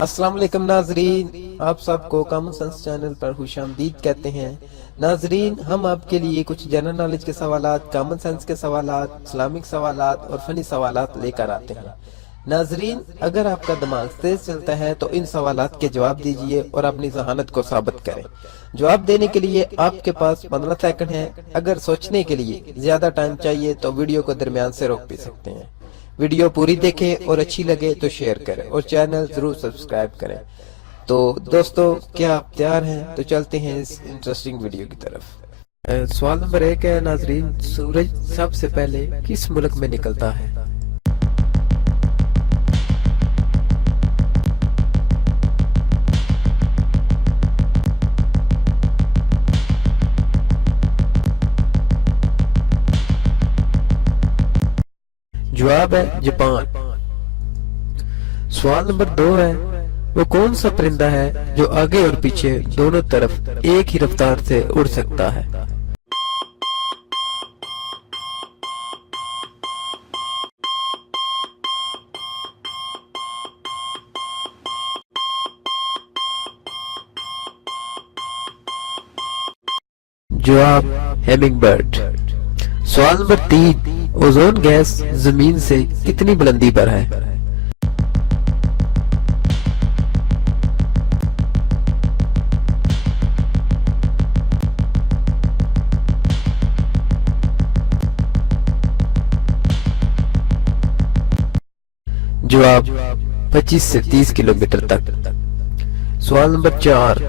अस्सलाम वालेकुम नाजरीन, आप सबको कॉमन सेंस चैनल पर खुशामदीद कहते हैं। नाजरीन, हम आपके लिए कुछ जनरल नॉलेज के सवालात, कॉमन सेंस के सवालात, इस्लामिक सवालात और फनी सवालात लेकर आते हैं। नाजरीन, अगर आपका दिमाग तेज चलता है तो इन सवालात के जवाब दीजिए और अपनी जहानत को साबित करें। जवाब देने के लिए आपके पास 15 सेकंड है। अगर सोचने के लिए ज्यादा टाइम चाहिए तो वीडियो को दरमियान से रोक भी सकते हैं। वीडियो पूरी देखें और अच्छी लगे तो शेयर करें और चैनल जरूर सब्सक्राइब करें। तो दोस्तों, क्या आप तैयार हैं? तो चलते हैं इस इंटरेस्टिंग वीडियो की तरफ। सवाल नंबर 1 है नाजरीन, सूरज सबसे पहले किस मुल्क में निकलता है? जवाब है जापान। सवाल नंबर 2 है, वो कौन सा परिंदा है जो आगे और पीछे दोनों तरफ एक ही रफ्तार से उड़ सकता है? जवाब हेमिंग बर्ड। सवाल नंबर 3, ओजोन गैस जमीन से कितनी बुलंदी पर है? जवाब 25 से 30 किलोमीटर तक। सवाल नंबर 4,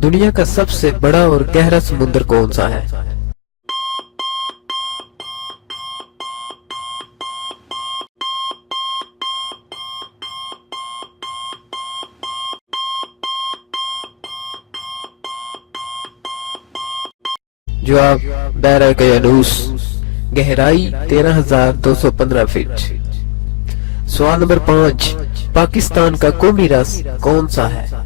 दुनिया का सबसे बड़ा और गहरा समुद्र कौन सा है? जवाब बहरा कयानूस, गहराई 13,215 फीट। सवाल नंबर 5, पाकिस्तान का कौमी रस कौन सा है?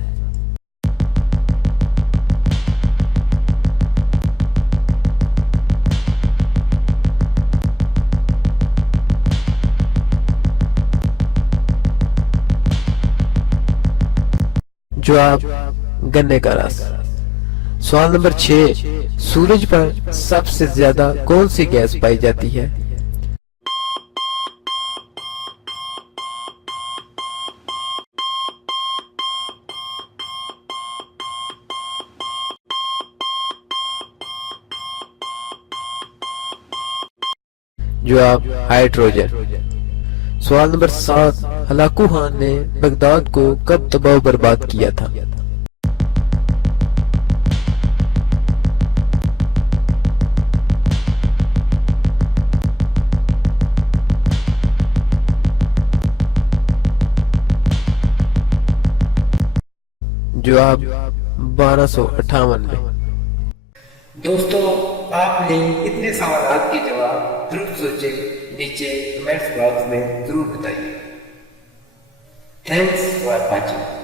जवाब गन्ने का रस। सवाल नंबर 6, सूरज पर सबसे ज्यादा कौन सी गैस पाई जाती है? जवाब हाइड्रोजन। सवाल नंबर 7, हलाकू खान ने बगदाद को कब तबाह बर्बाद किया था? जवाब 1258 में। दोस्तों, आपने इतने सवालों के जवाब जरूर सोचे, नीचे कमेंट्स बॉक्स में जरूर बताइए। Thanks for watching.